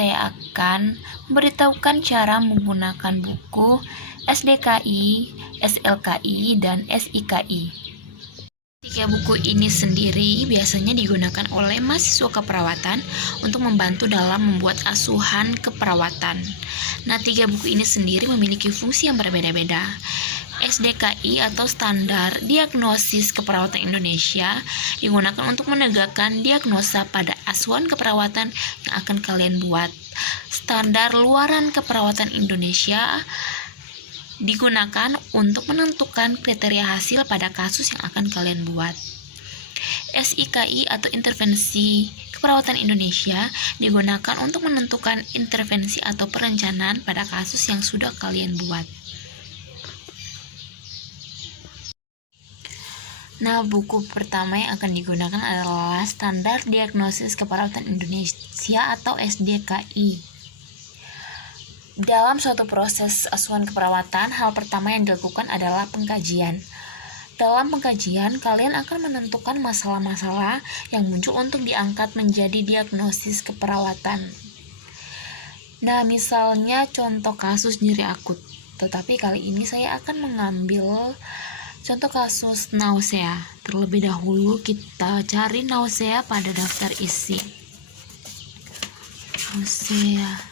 saya akan memberitahukan cara menggunakan buku SDKI, SLKI, dan SIKI. Tiga buku ini sendiri biasanya digunakan oleh mahasiswa keperawatan untuk membantu dalam membuat asuhan keperawatan. Nah, tiga buku ini sendiri memiliki fungsi yang berbeda-beda. SDKI atau Standar Diagnosis Keperawatan Indonesia digunakan untuk menegakkan diagnosa pada asuhan keperawatan yang akan kalian buat. Standar Luaran Keperawatan Indonesia digunakan untuk menentukan kriteria hasil pada kasus yang akan kalian buat. SIKI atau Intervensi Keperawatan Indonesia digunakan untuk menentukan intervensi atau perencanaan pada kasus yang sudah kalian buat. Nah, buku pertama yang akan digunakan adalah Standar Diagnosis Keperawatan Indonesia atau SDKI. Dalam suatu proses asuhan keperawatan, hal pertama yang dilakukan adalah pengkajian. Dalam pengkajian, kalian akan menentukan masalah-masalah yang muncul untuk diangkat menjadi diagnosis keperawatan. Nah, misalnya contoh kasus nyeri akut. Tetapi kali ini saya akan mengambil contoh kasus nausea. Terlebih dahulu kita cari nausea pada daftar isi. Nausea.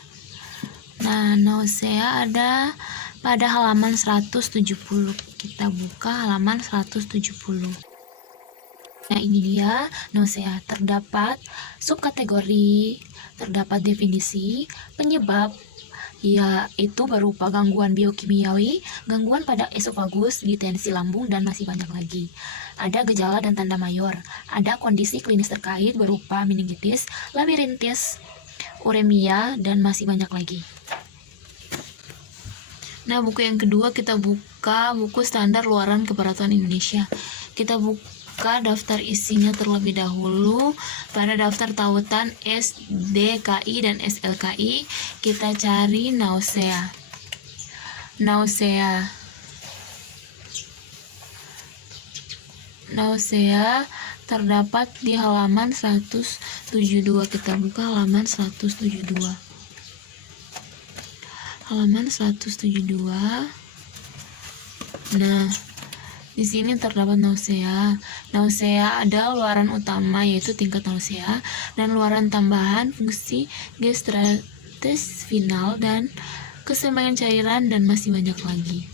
Nah, nausea ada pada halaman 170. Kita buka halaman 170. Nah, ini dia nausea. Terdapat subkategori, terdapat definisi, penyebab, yaitu berupa gangguan biokimiawi, gangguan pada esofagus, distensi lambung, dan masih banyak lagi. Ada gejala dan tanda mayor, ada kondisi klinis terkait berupa meningitis, labirintis, uremia, dan masih banyak lagi. Nah, buku yang kedua kita buka buku Standar Luaran Keperawatan Indonesia. Kita buka daftar isinya terlebih dahulu. Pada daftar tautan SDKI dan SLKI, kita cari nausea. Nausea terdapat di halaman 172. Kita buka halaman 172. Halaman 172. Nah, di sini terdapat nausea. Nausea ada luaran utama yaitu tingkat nausea dan luaran tambahan fungsi gastritis final dan keseimbangan cairan dan masih banyak lagi.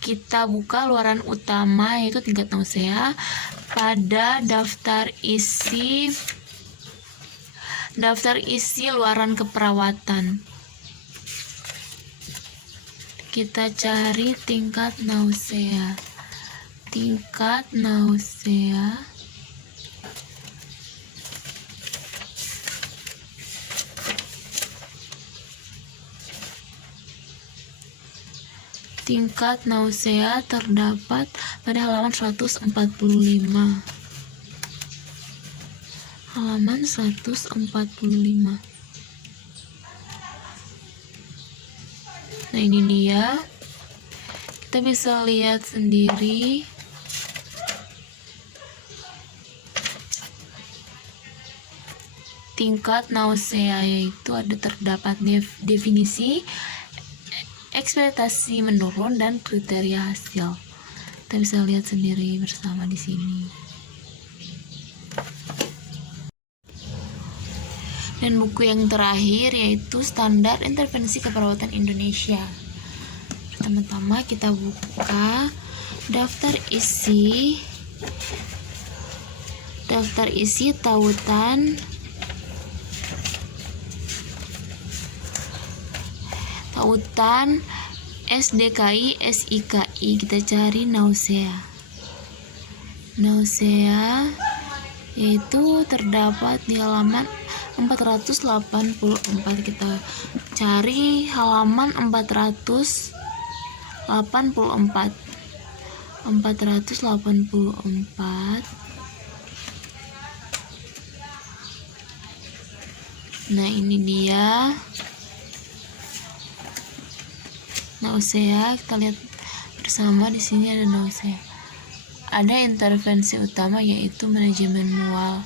Kita buka luaran utama yaitu tingkat nausea pada daftar isi luaran keperawatan. Kita cari tingkat nausea. Tingkat nausea terdapat pada halaman 145. Halaman 145. Nah, ini dia. Kita bisa lihat sendiri. Tingkat nausea yaitu ada terdapat definisi, ekspektasi menurun, dan kriteria hasil. Kita bisa lihat sendiri bersama di sini. Dan buku yang terakhir yaitu Standar Intervensi Keperawatan Indonesia. Pertama-tama kita buka daftar isi tautan SDKI, SIKI. Kita cari nausea yaitu terdapat di halaman 484. Kita cari halaman 484. Nah, ini dia nausea. Kita lihat bersama di sini ada nausea. Ada intervensi utama yaitu manajemen mual.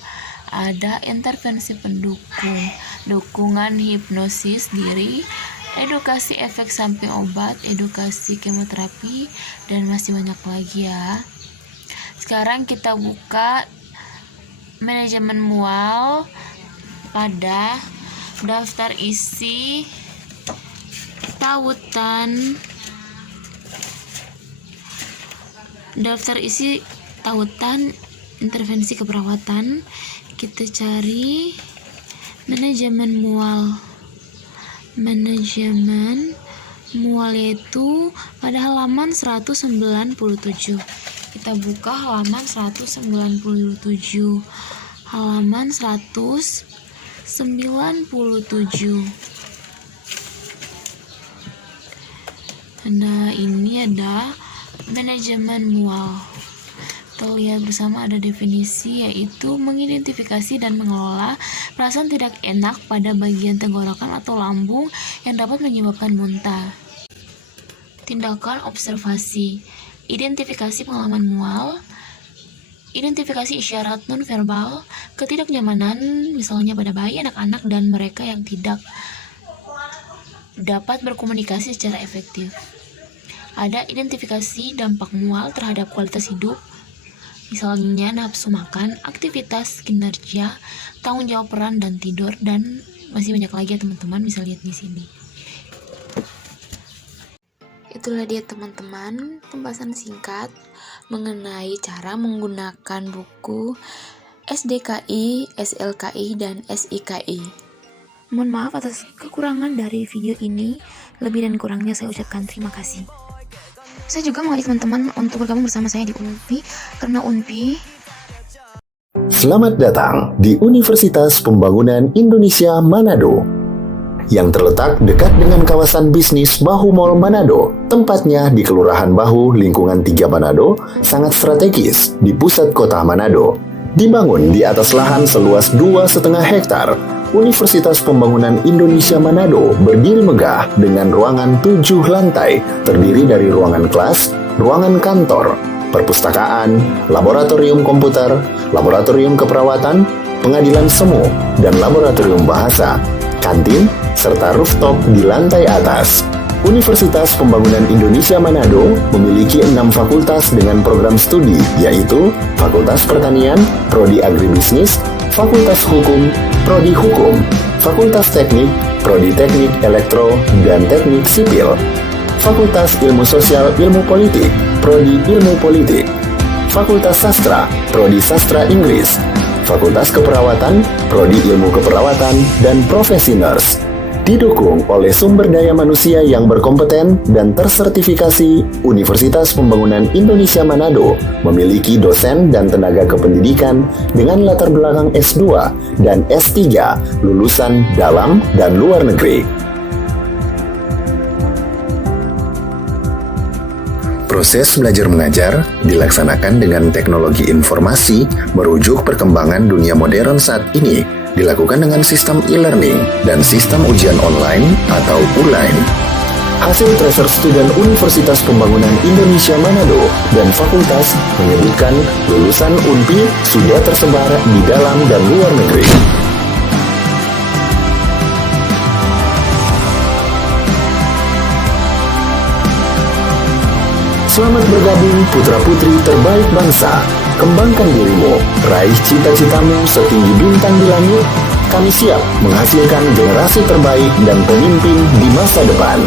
ada intervensi pendukung, dukungan hipnosis diri, edukasi efek samping obat, edukasi kemoterapi, dan masih banyak lagi ya. Sekarang kita buka manajemen mual pada daftar isi tautan. Daftar isi tautan intervensi keperawatan. Kita cari manajemen mual. Manajemen mual itu pada halaman 197. Kita buka halaman 197. Halaman 197. Nah, ini ada manajemen mual. Kita lihat bersama ada definisi, yaitu mengidentifikasi dan mengelola perasaan tidak enak pada bagian tenggorokan atau lambung yang dapat menyebabkan muntah. Tindakan observasi, identifikasi pengalaman mual, identifikasi isyarat nonverbal, ketidaknyamanan misalnya pada bayi, anak-anak, dan mereka yang tidak dapat berkomunikasi secara efektif. Ada identifikasi dampak mual terhadap kualitas hidup, misalnya nafsu makan, aktivitas, kinerja, tanggung jawab peran, dan tidur, dan masih banyak lagi ya teman-teman, bisa lihat di sini. Itulah dia teman-teman, pembahasan singkat mengenai cara menggunakan buku SDKI, SLKI, dan SIKI. Mohon maaf atas kekurangan dari video ini, lebih dan kurangnya saya ucapkan terima kasih. Saya juga mengajak teman-teman untuk bergabung bersama saya di UNPI, karena UNPI. Selamat datang di Universitas Pembangunan Indonesia Manado, yang terletak dekat dengan kawasan bisnis Bahu Mall Manado. Tempatnya di Kelurahan Bahu, lingkungan 3 Manado, sangat strategis di pusat kota Manado. Dibangun di atas lahan seluas 2,5 hektar, Universitas Pembangunan Indonesia Manado berdiri megah dengan ruangan 7 lantai, terdiri dari ruangan kelas, ruangan kantor, perpustakaan, laboratorium komputer, laboratorium keperawatan, pengadilan semu, dan laboratorium bahasa, kantin, serta rooftop di lantai atas. Universitas Pembangunan Indonesia Manado memiliki 6 fakultas dengan program studi, yaitu Fakultas Pertanian, Prodi Agribisnis, Fakultas Hukum, Prodi Hukum, Fakultas Teknik, Prodi Teknik Elektro dan Teknik Sipil, Fakultas Ilmu Sosial Ilmu Politik, Prodi Ilmu Politik, Fakultas Sastra, Prodi Sastra Inggris, Fakultas Keperawatan, Prodi Ilmu Keperawatan, dan Profesi Nurse. Didukung oleh sumber daya manusia yang berkompeten dan tersertifikasi, Universitas Pembangunan Indonesia Manado memiliki dosen dan tenaga kependidikan dengan latar belakang S2 dan S3 lulusan dalam dan luar negeri. Proses belajar mengajar dilaksanakan dengan teknologi informasi merujuk perkembangan dunia modern saat ini, dilakukan dengan sistem e-learning dan sistem ujian online atau ULAIN. Hasil tracer student Universitas Pembangunan Indonesia Manado dan fakultas menyebutkan lulusan UNPI sudah tersebar di dalam dan luar negeri. Selamat bergabung putra-putri terbaik bangsa. Kembangkan dirimu, raih cita-citamu setinggi bintang di langit. Kami siap menghasilkan generasi terbaik dan pemimpin di masa depan.